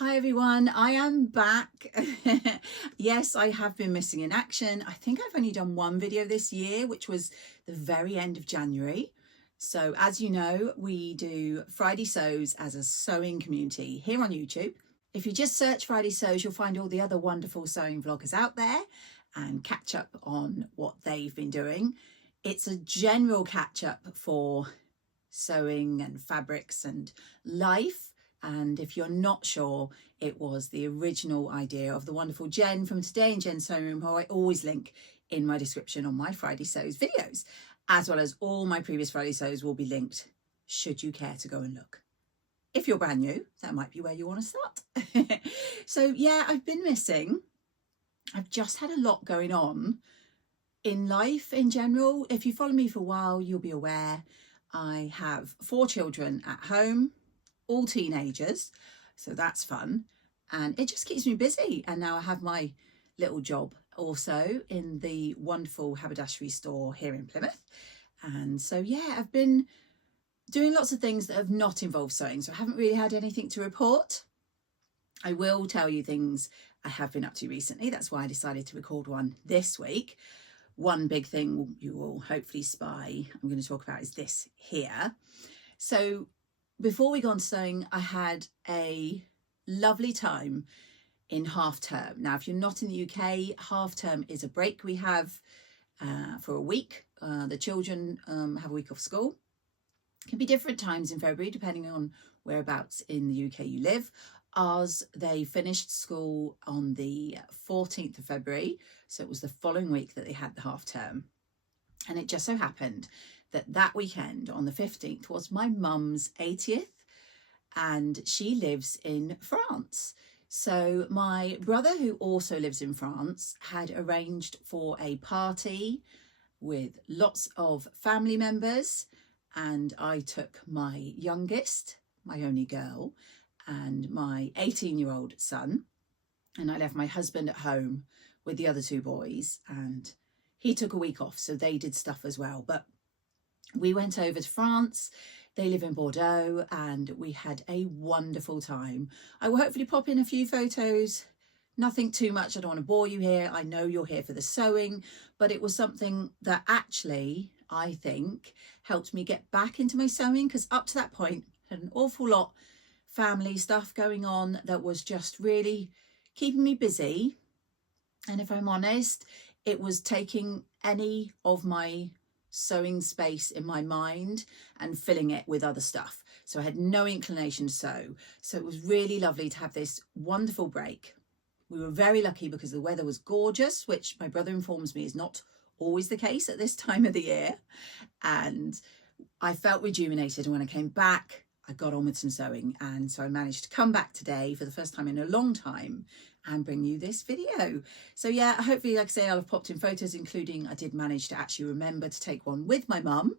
Hi everyone, I am back. Yes, I have been missing in action. I think I've only done one video this year, which was the very end of January. So as you know, we do Friday Sews as a sewing community here on YouTube. If you just search Friday Sews, you'll find all the other wonderful sewing vloggers out there and catch up on what they've been doing. It's a general catch up for sewing and fabrics and life. And if you're not sure, it was the original idea of the wonderful Jen from Today in Jen's Sewing Room, who I always link in my description on my Friday Sews videos, as well as all my previous Friday Sews will be linked should you care to go and look. If you're brand new, that might be where you want to start. So yeah, I've been missing. I've just had a lot going on in life in general. If you follow me for a while, you'll be aware I have 4 children at home, all teenagers, so that's fun, and it just keeps me busy. And now I have my little job also in the wonderful haberdashery store here in Plymouth, and so yeah, I've been doing lots of things that have not involved sewing, so I haven't really had anything to report. I will tell you things I have been up to recently. That's why I decided to record one this week. One big thing you will hopefully spy I'm going to talk about is this here. So before we go on to sewing, I had a lovely time in half term. Now, if you're not in the UK, half term is a break we have for a week. The children have a week off school. It can be different times in February, depending on whereabouts in the UK you live. Ours, they finished school on the 14th of February. So it was the following week that they had the half term. And it just so happened that weekend on the 15th was my mum's 80th, and she lives in France. So my brother, who also lives in France, had arranged for a party with lots of family members, and I took my youngest, my only girl, and my 18-year-old son, and I left my husband at home with the other 2 boys, and he took a week off, so they did stuff as well. But we went over to France. They live in Bordeaux, and we had a wonderful time. I will hopefully pop in a few photos. Nothing too much. I don't want to bore you here. I know you're here for the sewing, but it was something that actually, I think, helped me get back into my sewing, because up to that point, I had an awful lot family stuff going on that was just really keeping me busy. And if I'm honest, it was taking any of my sewing space in my mind and filling it with other stuff. So I had no inclination to sew. So it was really lovely to have this wonderful break. We were very lucky because the weather was gorgeous, which my brother informs me is not always the case at this time of the year. And I felt rejuvenated. And when I came back, I got on with some sewing. And so I managed to come back today for the first time in a long time and bring you this video. So yeah, hopefully, like I say, I'll have popped in photos, including I did manage to actually remember to take one with my mum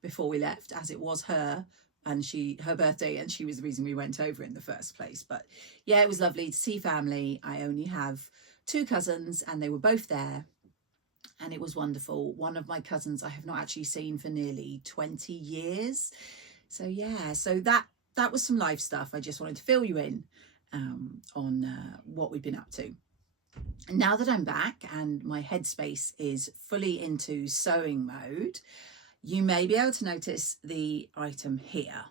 before we left, as it was her birthday, and she was the reason we went over in the first place. But yeah, it was lovely to see family. I only have 2 cousins, and they were both there, and it was wonderful. One of my cousins I have not actually seen for nearly 20 years. So yeah, so that was some live stuff. I just wanted to fill you in on what we've been up to. And now that I'm back and my headspace is fully into sewing mode, you may be able to notice the item here.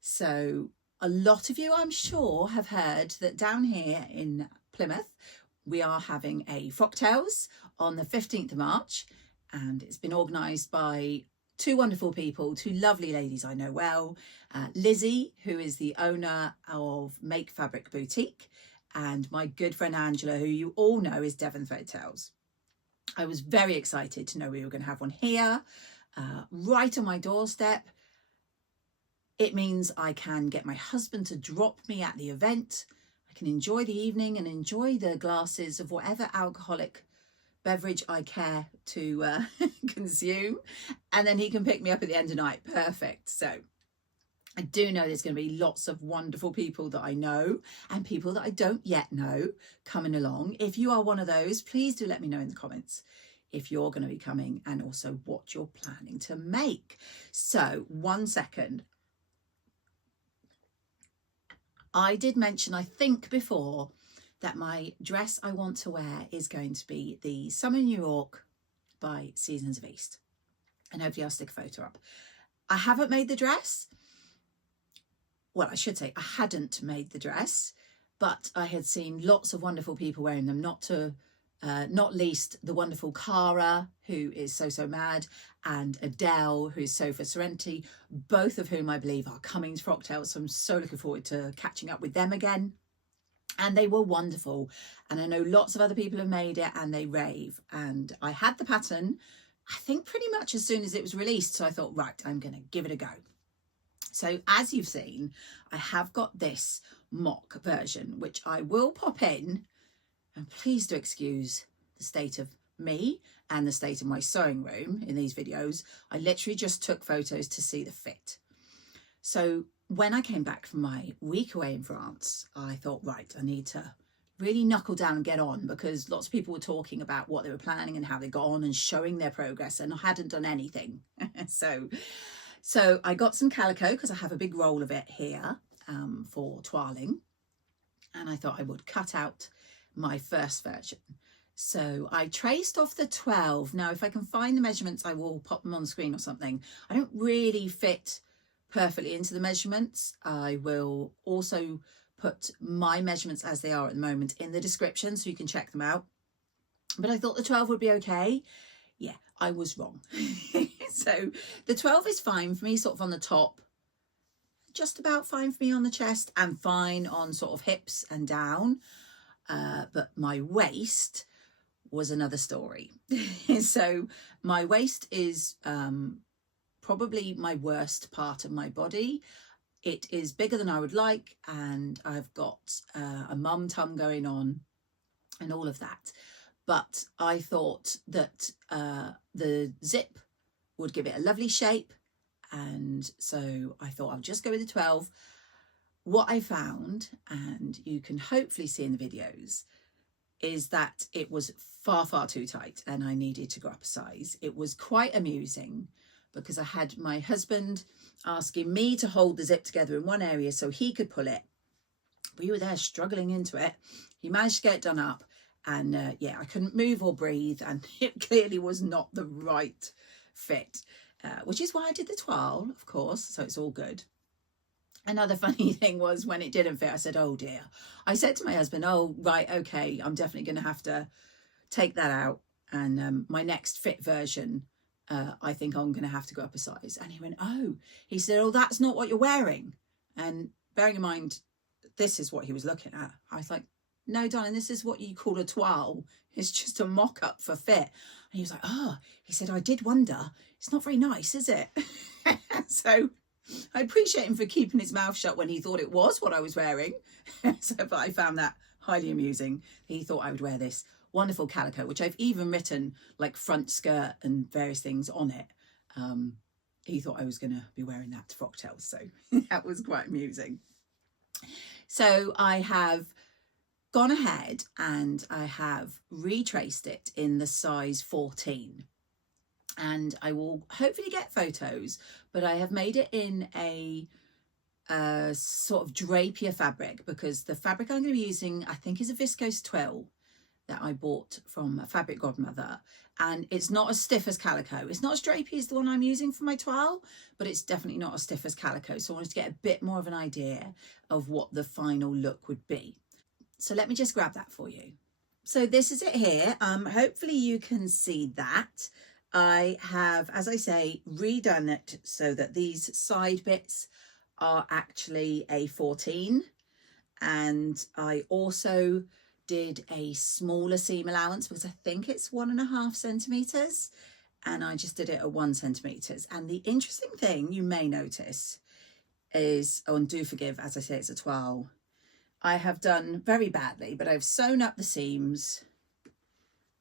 So a lot of you, I'm sure, have heard that down here in Plymouth, we are having a Frocktails on the 15th of March, and it's been organised by 2 wonderful people, 2 lovely ladies I know well, Lizzie, who is the owner of Make Fabric Boutique, and my good friend Angela, who you all know is Devon Thread Tales. I was very excited to know we were going to have one here, right on my doorstep. It means I can get my husband to drop me at the event. I can enjoy the evening and enjoy the glasses of whatever alcoholic beverage I care to consume, and then he can pick me up at the end of the night. Perfect. So I do know there's going to be lots of wonderful people that I know and people that I don't yet know coming along. If you are one of those, please do let me know in the comments if you're going to be coming, and also what you're planning to make. So 1 second. I did mention, I think before, that my dress I want to wear is going to be the Summer New York by Seasons of East. And hopefully I'll stick a photo up. I haven't made the dress. Well, I should say I hadn't made the dress, but I had seen lots of wonderful people wearing them, not least the wonderful Cara, who is So Mad, and Adele, who is So for Serenity, both of whom I believe are coming to Frocktails. So I'm so looking forward to catching up with them again. And they were wonderful. And I know lots of other people have made it and they rave. And I had the pattern, I think pretty much as soon as it was released. So I thought, right, I'm going to give it a go. So as you've seen, I have got this mock version, which I will pop in. And please do excuse the state of me and the state of my sewing room in these videos. I literally just took photos to see the fit. So when I came back from my week away in France, I thought, right, I need to really knuckle down and get on, because lots of people were talking about what they were planning and how they got on and showing their progress, and I hadn't done anything. So I got some calico, because I have a big roll of it here for toiling, and I thought I would cut out my first version. So I traced off the 12. Now, if I can find the measurements, I will pop them on the screen or something. I don't really fit perfectly into the measurements. I will also put my measurements as they are at the moment in the description so you can check them out. But I thought the 12 would be okay. Yeah, I was wrong. So the 12 is fine for me, sort of on the top, just about fine for me on the chest, and fine on sort of hips and down. But my waist was another story. So my waist is probably my worst part of my body. It is bigger than I would like, and I've got a mum tum going on and all of that. But I thought that the zip would give it a lovely shape, and so I thought I'll just go with the 12. What I found, and you can hopefully see in the videos, is that it was far too tight and I needed to go up a size. It was quite amusing because I had my husband asking me to hold the zip together in one area so he could pull it. We were there struggling into it. He managed to get it done up, and yeah, I couldn't move or breathe, and it clearly was not the right fit, which is why I did the 12, of course, so it's all good. Another funny thing was when it didn't fit, I said, oh dear. I said to my husband, oh, right, okay, I'm definitely going to have to take that out. And my next fit version, I think I'm going to have to go up a size. And he went, oh, he said, oh, that's not what you're wearing. And bearing in mind, this is what he was looking at. I was like, no, darling, this is what you call a toile. It's just a mock-up for fit. And he was like, oh, he said, I did wonder. It's not very nice, is it? So I appreciate him for keeping his mouth shut when he thought it was what I was wearing. But I found that highly amusing. He thought I would wear this wonderful calico, which I've even written like front skirt and various things on it. He thought I was going to be wearing that to Frocktails, so that was quite amusing. So I have gone ahead and I have retraced it in the size 14. And I will hopefully get photos, but I have made it in a sort of drapier fabric, because the fabric I'm going to be using, I think, is a viscose twill that I bought from a fabric godmother, and it's not as stiff as calico. It's not as drapey as the one I'm using for my toile, but it's definitely not as stiff as calico. So I wanted to get a bit more of an idea of what the final look would be. So let me just grab that for you. So this is it here. Hopefully you can see that. I have, as I say, redone it so that these side bits are actually a 14, and I also did a smaller seam allowance because I think it's 1.5 centimeters, and I just did it at 1 centimeters. And the interesting thing you may notice is, oh, and do forgive, as I say, it's a toile. I have done very badly, but I've sewn up the seams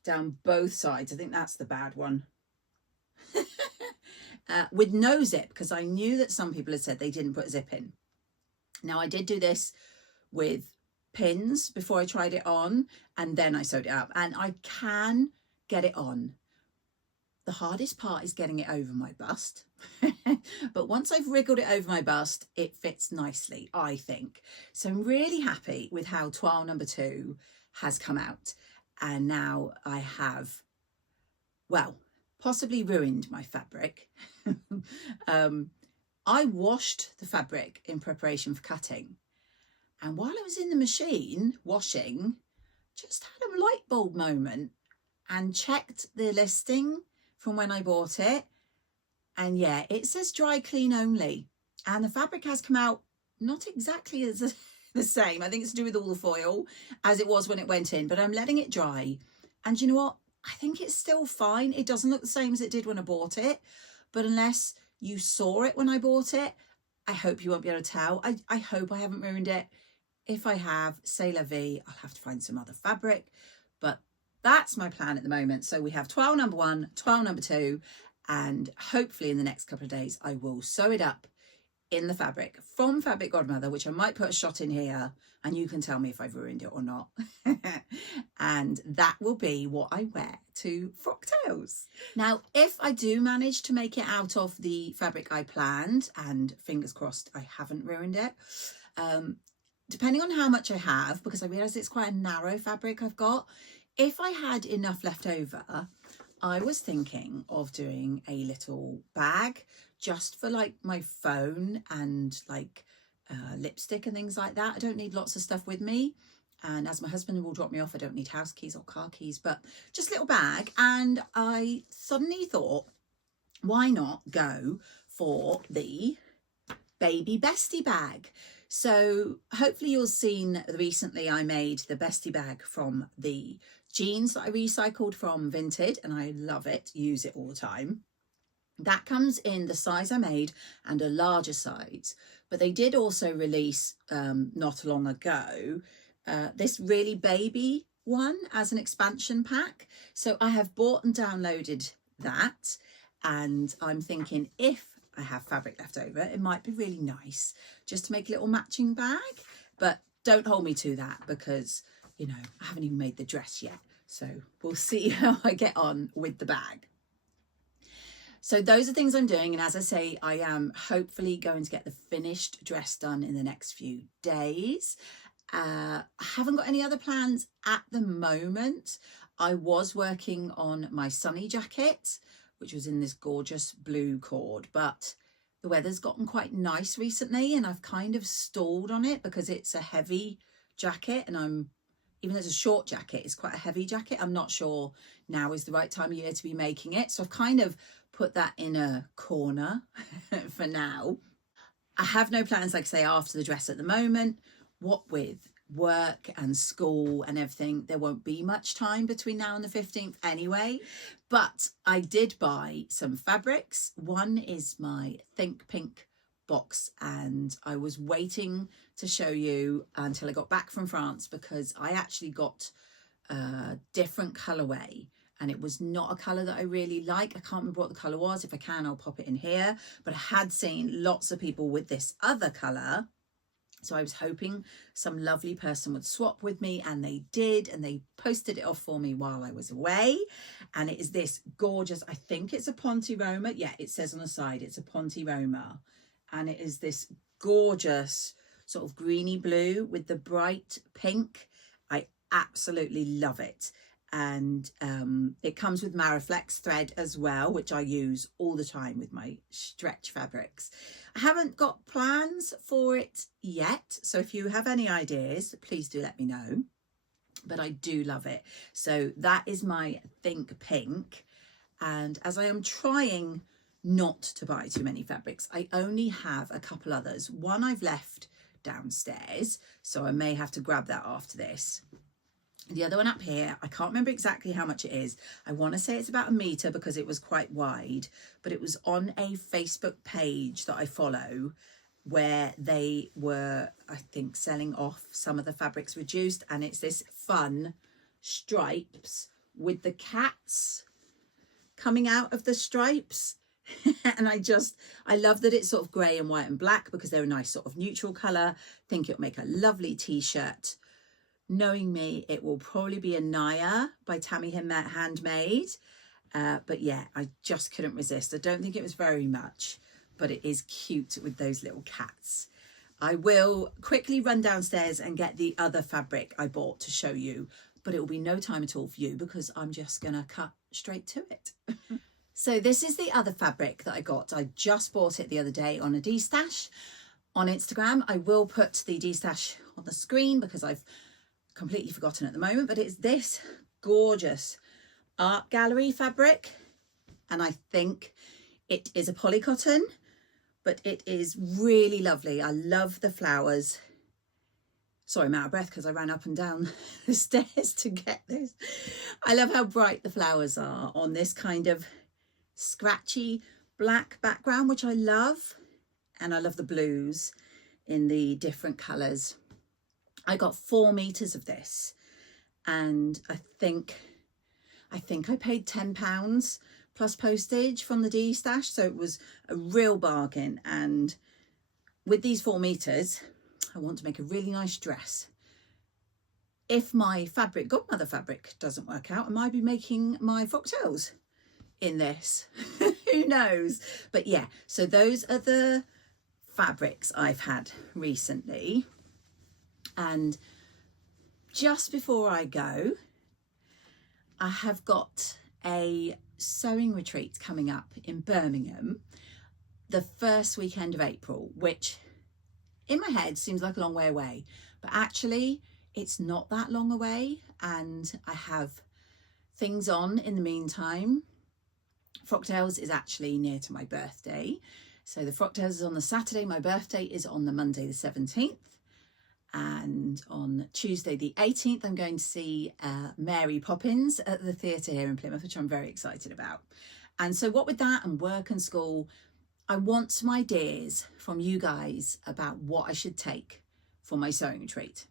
down both sides. I think that's the bad one. With no zip, because I knew that some people had said they didn't put a zip in. Now I did do this with pins before I tried it on, and then I sewed it up, and I can get it on. The hardest part is getting it over my bust. But once I've wriggled it over my bust, it fits nicely, I think. So I'm really happy with how toile number 2 has come out. And now I have, well, possibly ruined my fabric. I washed the fabric in preparation for cutting. And while I was in the machine washing, just had a light bulb moment and checked the listing from when I bought it. And yeah, it says dry clean only. And the fabric has come out not exactly as the same. I think it's to do with all the foil as it was when it went in, but I'm letting it dry. And you know what? I think it's still fine. It doesn't look the same as it did when I bought it. But unless you saw it when I bought it, I hope you won't be able to tell. I hope I haven't ruined it. If I have, c'est la vie. I'll have to find some other fabric. But that's my plan at the moment. So we have toile number 1, toile number 2, and hopefully in the next couple of days, I will sew it up in the fabric from Fabric Godmother, which I might put a shot in here and you can tell me if I've ruined it or not. And that will be what I wear to Frocktails. Now, if I do manage to make it out of the fabric I planned, and fingers crossed I haven't ruined it, depending on how much I have, because I realise it's quite a narrow fabric I've got, if I had enough left over, I was thinking of doing a little bag just for like my phone and like lipstick and things like that. I don't need lots of stuff with me. And as my husband will drop me off, I don't need house keys or car keys, but just a little bag. And I suddenly thought, why not go for the baby Bestie bag? So hopefully you'll seen recently I made the Bestie bag from the jeans that I recycled from Vinted, and I love it, use it all the time. That comes in the size I made and a larger size, but they did also release not long ago this really baby one as an expansion pack. So I have bought and downloaded that, and I'm thinking if I have fabric left over, it might be really nice just to make a little matching bag. But don't hold me to that because, you know, I haven't even made the dress yet. So we'll see how I get on with the bag. So those are things I'm doing. And as I say, I am hopefully going to get the finished dress done in the next few days. I haven't got any other plans at the moment. I was working on my Sonny jacket, which was in this gorgeous blue cord, but the weather's gotten quite nice recently and I've kind of stalled on it because it's a heavy jacket, and even though it's a short jacket, it's quite a heavy jacket. I'm not sure now is the right time of year to be making it. So I've kind of put that in a corner for now. I have no plans, like I say, after the dress at the moment. What with work and school and everything, there won't be much time between now and the 15th anyway. But I did buy some fabrics. One is my Think Pink box, and I was waiting to show you until I got back from France because I actually got a different colorway and it was not a color that I really like. I can't remember what the color was. If I can, I'll pop it in here, but I had seen lots of people with this other color. So I was hoping some lovely person would swap with me, and they did, and they posted it off for me while I was away. And it is this gorgeous, I think it's a Ponte Roma. Yeah, it says on the side, it's a Ponte Roma. And it is this gorgeous sort of greeny blue with the bright pink. I absolutely love it. And it comes with Mariflex thread as well, which I use all the time with my stretch fabrics. I haven't got plans for it yet, so if you have any ideas, please do let me know. But I do love it. So that is my Think Pink. And as I am trying not to buy too many fabrics, I only have a couple others. One I've left downstairs, so I may have to grab that after this. The other one up here, I can't remember exactly how much it is. I want to say it's about 1 meter because it was quite wide, but it was on a Facebook page that I follow where they were, I think, selling off some of the fabrics reduced, and it's this fun stripes with the cats coming out of the stripes. And I love that it's sort of grey and white and black because they're a nice sort of neutral colour. I think it'll make a lovely t-shirt. Knowing me, it will probably be a Naya by Tammy Handmade. But yeah, I just couldn't resist. I don't think it was very much, but it is cute with those little cats. I will quickly run downstairs and get the other fabric I bought to show you, but it will be no time at all for you because I'm just going to cut straight to it. So this is the other fabric that I got. I just bought it the other day on a D-stash on Instagram. I will put the D-stash on the screen because I've completely forgotten at the moment, but it's this gorgeous art gallery fabric, and I think it is a polycotton, but it is really lovely. I love the flowers. Sorry, I'm out of breath because I ran up and down the stairs to get this. I love how bright the flowers are on this kind of scratchy black background, which I love, and I love the blues in the different colours. I got 4 meters of this, and I think I paid £10 plus postage from the D-stash, so it was a real bargain. And with these 4 meters, I want to make a really nice dress. If my fabric godmother fabric doesn't work out, I might be making my frocktails in this. Who knows? But yeah, so those are the fabrics I've had recently. And just before I go, I have got a sewing retreat coming up in Birmingham the first weekend of April, which in my head seems like a long way away, but actually it's not that long away, and I have things on in the meantime. Frocktails is actually near to my birthday, so the Frocktails is on the Saturday, my birthday is on the Monday the 17th, and on Tuesday the 18th I'm going to see Mary Poppins at the theatre here in Plymouth, which I'm very excited about. And so what with that and work and school, I want some ideas from you guys about what I should take for my sewing retreat.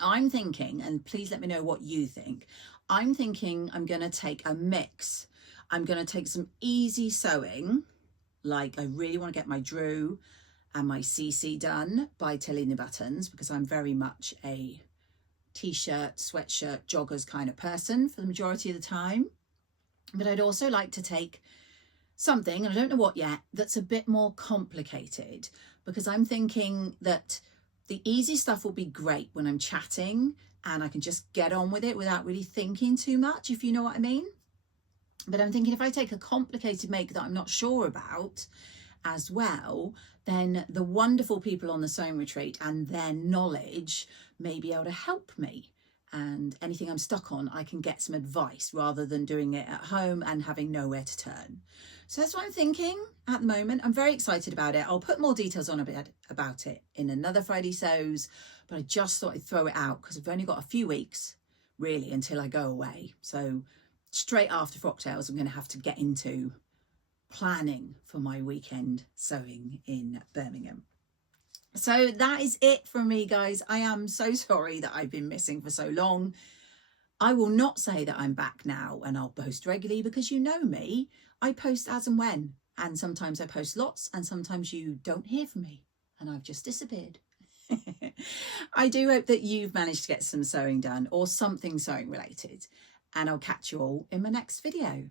I'm thinking, and please let me know what you think, I'm thinking I'm going to take a mix. I'm going to take some easy sewing, like I really want to get my Drew and my CC done by Tilly the Buttons, because I'm very much a t-shirt, sweatshirt, joggers kind of person for the majority of the time. But I'd also like to take something, and I don't know what yet, that's a bit more complicated, because I'm thinking that the easy stuff will be great when I'm chatting and I can just get on with it without really thinking too much, if you know what I mean. But I'm thinking if I take a complicated make that I'm not sure about as well, then the wonderful people on the sewing retreat and their knowledge may be able to help me. And anything I'm stuck on, I can get some advice rather than doing it at home and having nowhere to turn. So that's what I'm thinking at the moment. I'm very excited about it. I'll put more details on a bit about it in another Friday Sews, but I just thought I'd throw it out because I've only got a few weeks really until I go away. So straight after Frocktails, I'm going to have to get into planning for my weekend sewing in Birmingham. So that is it from me, guys. I am so sorry that I've been missing for so long. I will not say that I'm back now and I'll post regularly, because you know me, I post as and when, and sometimes I post lots and sometimes you don't hear from me and I've just disappeared. I do hope that you've managed to get some sewing done or something sewing related, and I'll catch you all in my next video.